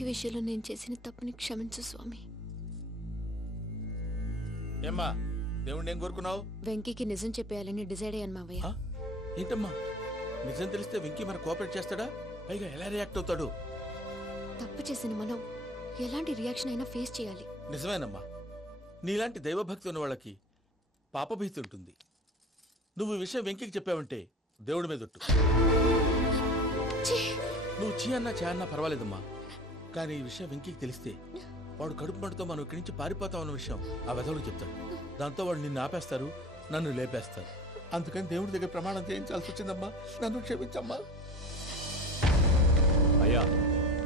వెంకీ విషయంలో నేను చేసిన తప్పుని క్షమించు స్వామి. ఏమ్మా దేవుణ్ణి ఏం కోరుకున్నావు? వెంకీకి నిజం చెప్పేయాలని డిసైడ్ అయ్యాను మావయ్య. ఏంటమ్మా నిజం తెలిస్తే వెంకీ మన కోఆపరేట్ చేస్తాడా? పైగా ఎలా రియాక్ట్ అవుతాడు? తప్పు చేసిన మనం ఎలాంటి రియాక్షన్ అయినా ఫేస్ చేయాలి. నిజమేనమ్మా, నీలాంటి దైవభక్తి ఉన్న వాళ్ళకి పాపభీతి ఉంటుంది. నువ్వు ఈ విషయం వెంకీకి చెప్పావంటే దేవుడి మీద ఒట్టు. నువ్వు చీ అన్నా చే అన్నా పర్వాలేదమ్మా, కానీ ఈ విషయం వెంకీకి తెలిస్తే వాడు కడుపు మంటతో మనం ఇక్కడి నుంచి పారిపోతాం అన్న విషయం ఆ వెధవుడు చెప్తాడు. దాంతో వాడు నిన్ను ఆపేస్తారు, నన్ను లేపేస్తారు. అందుకని దేవుడి దగ్గర ప్రమాణం చేయించాల్సి వచ్చిందమ్మా, నన్ను క్షమించమ్మా. అయ్యా,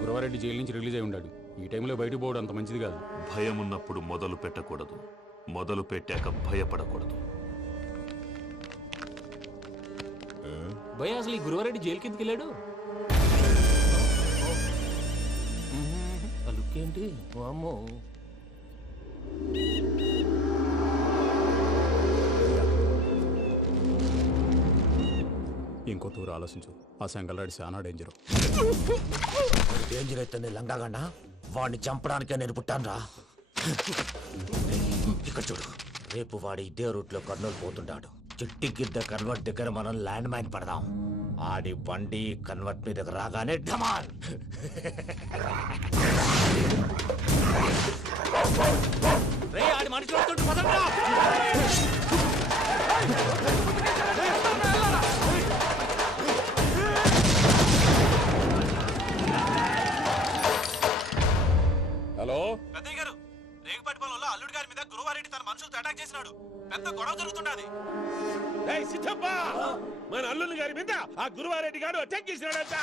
గురవారెడ్డి జైలు నుంచి రిలీజ్ అయి ఉన్నాడు. ఈ టైంలో బయటకు పోవడం అంత మంచిది కాదు. భయం ఉన్నప్పుడు మొదలు పెట్టకూడదు, మొదలు పెట్టాక భయపడకూడదు. భయ అసలు ఈ గురువారెడ్డి జైలు కిందకి వెళ్ళాడు. ఏంటి అమ్మో, ఇంకో తూరు ఆలోచించు. ఆ సంగల్లాడి చాలా డేంజర్. డేంజర్ అయితే లంగాగండా వాడిని చంపడానికే నేను పుట్టాను రా. ఇక్కడ చూడు, రేపు వాడు ఇదే రూట్ లో కర్నూలు పోతుంటాడు. చిట్టి గిద్ద కన్వర్ట్ దగ్గర మనం ల్యాండ్ మైన్ పడదాం. ఆడి బండి కన్వర్ట్ మీద రాగానే ఢమాల్. ఆడి మనిషి వస్తుంటే పదండ్రా. హలో పెద్దయ్య గారు, రేగుపాటి పొలంలో అల్లుడి గారి మీద గురువారెడ్డి తన మనుషులతో అటాక్ చేసినాడు. పెద్ద గొడవ జరుగుతున్నది. మన అల్లుడి గారి మీద ఆ గురువారెడ్డి గారు అటాక్ చేసినాడంట.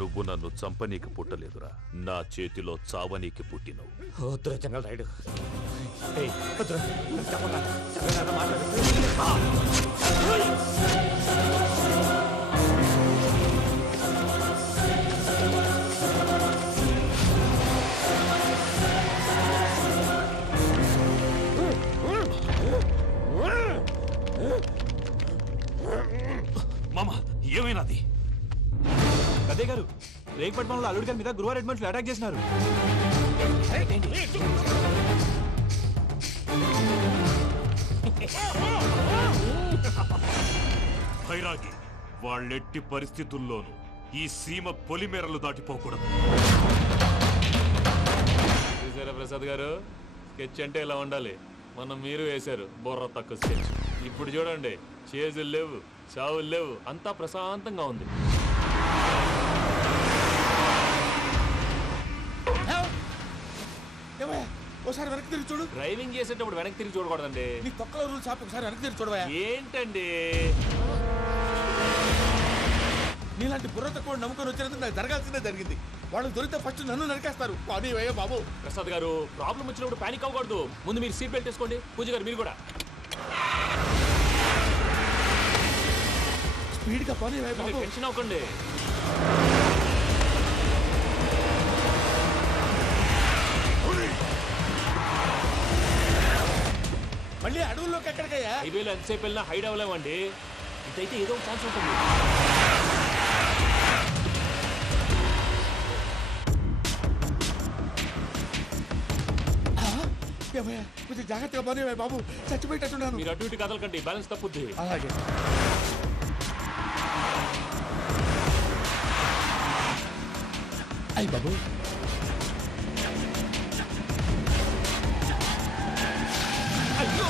నువ్వు నన్ను చంపనీకి పుట్టలేదురా, నా చేతిలో చావనీకి పుట్టినవు. వద్దురా జంగల్ రైడ్. మామ ఏమైనాది? పెద్దయ్య గారు, రేగుపాటి పొలంలో అల్లుడి గారి మీద గురువారెడ్డి మనుషులు అటాక్ చేసినారు. భైరాగి, వాళ్ళెట్టి పరిస్థితుల్లోనూ ఈ సీమ పొలిమేరలు దాటిపోకూడదు. చూసారా ప్రసాద్ గారు, స్కెచ్ అంటే ఇలా ఉండాలి. మనం మీరు వేశారు బొర్ర తక్కువ స్కెచ్. ఇప్పుడు చూడండి, చేజులు లేవు, చావులు లేవు, అంతా ప్రశాంతంగా ఉంది. ఒకసారి వెనక్కి తిరిగి చూడు. డ్రైవింగ్ చేసేటప్పుడు వెనక్కి తిరిగి చూడకూడదండి. నీ తొక్కలో రూల్స్ ఆపి ఒకసారి వెనక్కి తిరిగి చూడవా. ఏంటండి నీలాంటి బుర్ర తక్కువ నమ్ముకొని వచ్చినందుకు నాకు జరగాల్సిందే జరిగింది. వాళ్ళు దొరికితే ఫస్ట్ నన్ను నరికేస్తారు. అయ్యో బాబు. ప్రసాద్ గారు, ప్రాబ్లం వచ్చినప్పుడు పానిక్ అవ్వకూడదు. ముందు మీరు సీట్ బెల్ట్ వేసుకోండి. పూజ గారు మీరు కూడా స్పీడ్గా పని టెన్షన్ అవ్వకండి. మళ్ళీ అడవుల్లోకి ఎక్కడికయ్యా? హైవేలో ఎంతసేపు వెళ్ళినా హైడ్ అవ్వలేమండి. ఇదైతే ఏదో ఒక ఛాన్స్ ఉంటుంది. కొంచెం జాగ్రత్తగా పని బాబు, చచ్చిపోయేటట్టున్నాను. మీరు అటు ఇటు కదలకండి, బ్యాలెన్స్ తప్పుద్ది. అలాగే. అయ్యి బాబు, అయ్యో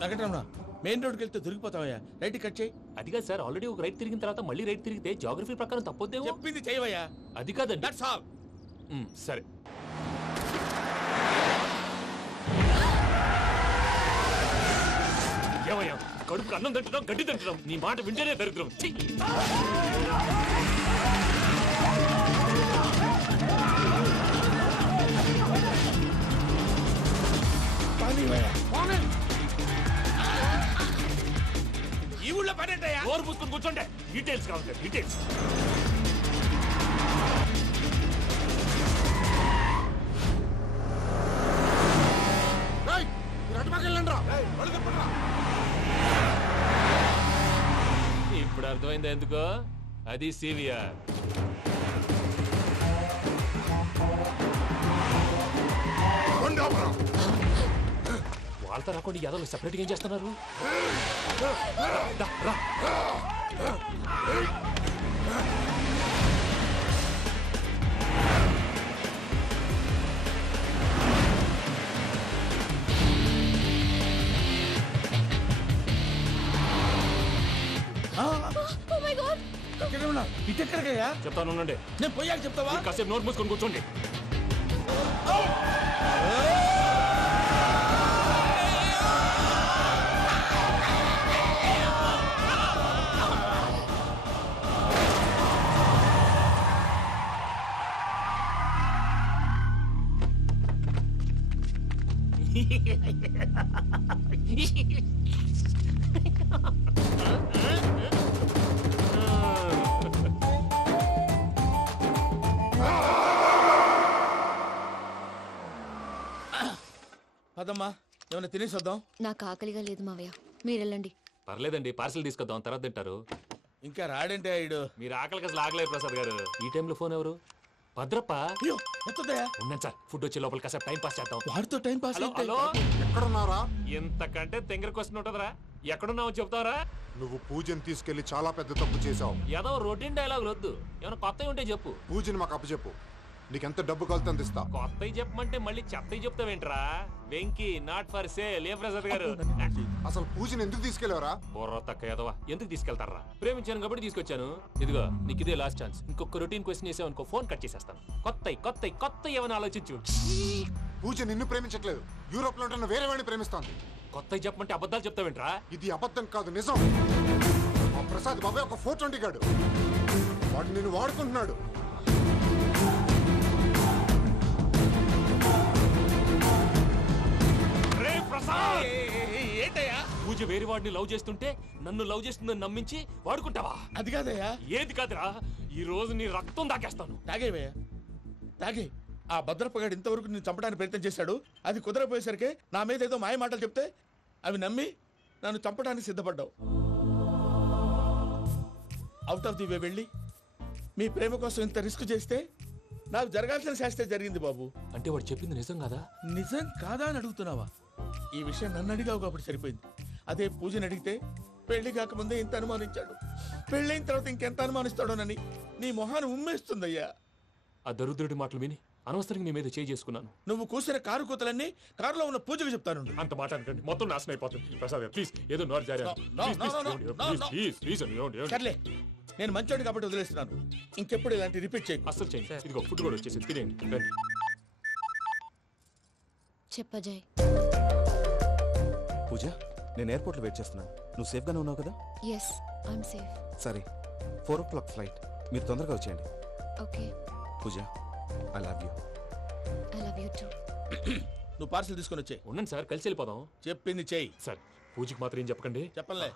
వెంకటరమణ, మెయిన్ రోడ్కి వెళ్తే దొరికిపోతావయ్యా. రైట్ కట్ చేయి. అది కాదు సార్, ఆల్రెడీ ఒక రైట్ తిరిగిన తర్వాత మళ్ళీ రైట్ తిరిగితే జాగ్రఫీ ప్రకారం తప్పొద్దేమో. చెప్పింది చేయవయ్యా. అది కాదండి. That's all. సరే. ఏమయ్యా, కడుపుకి అన్నం తింటున్నాం, గడ్డి తింటున్నాం. నీ మాట వింటేనే దరిద్రం. ఛీ! ఈ ఊళ్ళో పనేటయ్యా? నోరు పూసుకొని కూర్చోండి. డీటెయిల్స్ కావాలి, డీటెయిల్స్. ఇప్పుడు అర్థమైంది ఎందుకో. అది సివిఆర్. వాళ్ళతో రాకుండా యాదవ్ సెపరేట్గా ఏం చేస్తున్నారు? రా. ఇటెక్కడికయ్యా? చెప్తాను ఉండండి. నేను పోయాక చెప్తావా? కాసేపు నోట్ మూసుకొని కూర్చోండి. పదమ్మా, ఏమైనా తినేసి వద్దాం. నాకు ఆకలిగా లేదు మావయ్య, మీరు వెళ్ళండి. పర్లేదండి, పార్సల్ తీసుకొద్దాం, తర్వాత తింటారు. ఇంకా రాడంటే ఆయుడు. మీరు ఆకలికి అసలు ఆగలేదు ప్రసాద్ గారు. ఈ టైంలో ఫోన్ ఎవరు? భద్రప్ప. అయ్యో వస్తుందయ్యా? ఉన్నాను సార్, ఫుడ్ వచ్చే లోపల కాసేపు టైం పాస్ చేద్దాం. వాడితో టైం పాస్. హలో హలో, ఎక్కడున్నారా? ఇంతకంటే తెంగర క్వశ్చన్ ఉంటుందిరా. ఎక్కడున్నావు చెప్తావరా? నువ్వు పూజని తీసుకెళ్లి చాలా పెద్ద తప్పు చేశావు. ఏదో రొటీన్ డైలాగ్ వద్దు, ఏమైనా కొత్తవి ఉంటే చెప్పు. పూజని మాకు అప్పచెప్పు, నీకెంత డబ్బు కలితే అందిస్తా. కొత్తవి చెప్పమంటే మళ్ళీ చెత్తవి చెప్తావేంట్రా? Venky not for sale. ఏ ప్రసాద్ గారు? అసలు పూజని ఎందుకు తీసుకెళ్లేవరా? బుర్ర తక్క ఏదవా, ఎందుకు తీసుకెళ్తారా? ప్రేమించాను కాబట్టి తీసుకొచ్చాను. ఇదిగో నీకు ఇదే లాస్ట్ ఛాన్స్. ఇంకొక రొటీన్ క్వశ్చన్ చేసావు అనుకో, ఫోన్ కట్ చేసేస్తాను. కొత్త ఏమైనా ఆలోచించు. పూజ నిన్ను ప్రేమించట్లేదు, యూరోప్ లో ఉంటున్న వేరే వాడిని ప్రేమిస్తాంది. కొత్తవి చెప్పమంటే అబద్ధాలు చెప్తావేంట్రా? ఇది అబద్ధం కాదు, నిజం. ఆ ప్రసాద్ బాబాయ్ ఒక 420 గాడు, వాడు నిన్ను వాడుకుంటున్నాడు. ఏంటయ్యా? పూజ వేరే వాడిని లవ్ చేస్తుంటే నన్ను లవ్ చేస్తుందని నమ్మించి వాడుకుంటావా? అది కాదయ్యా. ఏది కాదురా, ఈ రోజు నీ రక్తం దాకేస్తాను. తాగేవయ్యా, తాగే. ఆ భద్రపగాడు ఇంతవరకు నేను చంపడానికి ప్రయత్నం చేశాడు. అది కుదరపోయేసరికి నా మీద ఏదో మాయ మాటలు చెప్తే అవి నమ్మి నన్ను చంపడానికి సిద్ధపడ్డావు. అవుట్ ఆఫ్ ది వే వెళ్ళి మీ ప్రేమ కోసం ఇంత రిస్క్ చేస్తే నాకు జరగాల్సిన శాస్త్రే జరిగింది బాబు. అంటే వాడు చెప్పింది నిజం కాదా? నిజం కాదా అని అడుగుతున్నావా? ఈ విషయం నన్ను అడిగావు కాబట్టి సరిపోయింది. అదే పూజని అడిగితే పెళ్లి కాకముందే ఇంత అనుమానించాడు, పెళ్ళైన తర్వాత ఇంకెంత అనుమానిస్తాడోనని నీ మొహాన్ని ఉమ్మేస్తుందయ్యా. ఆ దరిద్రుడి మాటలు విని అనవసరంగా నీ మీద చేయి చేసుకున్నాను. నువ్వు కూసిన కారు కూతలన్నీ కారులో ఉన్న పూజకు చెప్తాను. అంత మాట అనకండి, మొత్తం నాశనం అయిపోతుంది. ప్రసాద్ ప్లీజ్, ఏదో నోరు జారీ. సర్లే, నేను మంచోడు కాబట్టి వదిలేస్తున్నాను. ఇంకెప్పుడు ఇలాంటి రిపీట్ చేయకు. అస్సలు చేయండి. ఇదిగో ఫుడ్ కూడా వచ్చేసి తినేయండి. రండి. చెప్పజాయ్. పూజ, నేను ఎయిర్పోర్ట్లో వెయిట్ చేస్తున్నాను. నువ్వు సేఫ్గానే ఉన్నావు కదా? Yes, I'm safe. సరే, 4 o'clock ఫ్లైట్. మీరు తొందరగా వచ్చేయండి. Okay. Pooja, I love you. I love you too. నువ్వు పార్సల్ తీసుకొని వచ్చే. ఉండండి సార్, కలిసి వెళ్ళిపోదాం. చెప్పింది చెయ్యి. సార్, పూజకి మాత్రం ఏం చెప్పకండి. చెప్పలే.